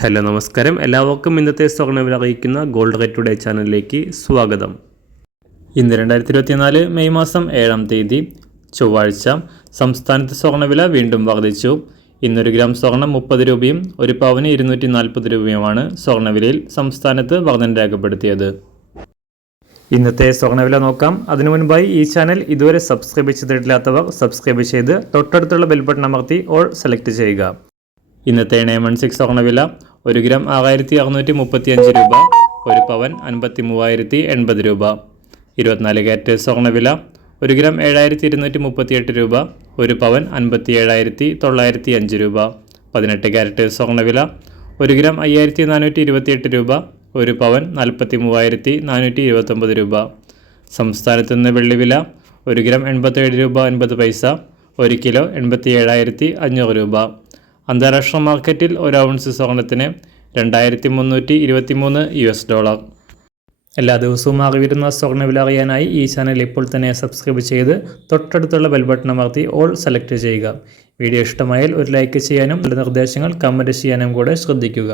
Hello നമസ്കാരം, എല്ലാവർക്കും ഇന്നത്തെ സ്വർണ്ണവില അറിയിക്കുന്ന ഗോൾഡ് റേറ്റ് ടുഡേ ചാനലിലേക്ക് സ്വാഗതം. ഇന്ന് 2024 മെയ് മാസം 7-ാം തീയതി ചൊവ്വാഴ്ച. സംസ്ഥാനത്ത് സ്വർണ്ണവില വീണ്ടും വർദ്ധിച്ചു. ഇന്നൊരു ഗ്രാം സ്വർണം 30 രൂപയും ഒരു പവന് 240 രൂപയുമാണ് സ്വർണ്ണവിലയിൽ സംസ്ഥാനത്ത് വർധന രേഖപ്പെടുത്തിയത്. ഇന്നത്തെ സ്വർണ്ണവില നോക്കാം. അതിനു മുൻപായി ഈ ചാനൽ ഇതുവരെ സബ്സ്ക്രൈബ് ചെയ്തിട്ടില്ലാത്തവർ സബ്സ്ക്രൈബ് ചെയ്ത് തൊട്ടടുത്തുള്ള ബെൽ ബട്ടൺ അമർത്തി ഓൾ സെലക്ട് ചെയ്യുക. ഇന്നത്തെ 916 സ്വർണ്ണവില 1 ഗ്രാം 6635 രൂപ, ഒരു പവൻ 53,080 രൂപ. 24 കാരറ്റ് സ്വർണ്ണവില 1 ഗ്രാം 7238 രൂപ, ഒരു പവൻ 57,905 രൂപ. 18 കാരറ്റ് സ്വർണ്ണവില 1 ഗ്രാം 5428 രൂപ, ഒരു പവൻ 43,429 രൂപ. സംസ്ഥാനത്ത് നിന്ന് വെള്ളിവില 1 ഗ്രാം 87 രൂപ 50 പൈസ, 1 കിലോ 87,500 രൂപ. അന്താരാഷ്ട്ര മാർക്കറ്റിൽ 1 ഔൺസ് സ്വർണത്തിന് $2,323. എല്ലാ ദിവസവും അറിവിരുന്ന സ്വർണ്ണവില അറിയാനായി ഈ ചാനൽ ഇപ്പോൾ തന്നെ സബ്സ്ക്രൈബ് ചെയ്ത് തൊട്ടടുത്തുള്ള ബെൽ ബട്ടൺ അമർത്തി ഓൾ സെലക്ട് ചെയ്യുക. വീഡിയോ ഇഷ്ടമായാൽ ഒരു ലൈക്ക് ചെയ്യാനും നല്ല നിർദ്ദേശങ്ങൾ കമൻറ്റ് ചെയ്യാനും കൂടെ ശ്രദ്ധിക്കുക.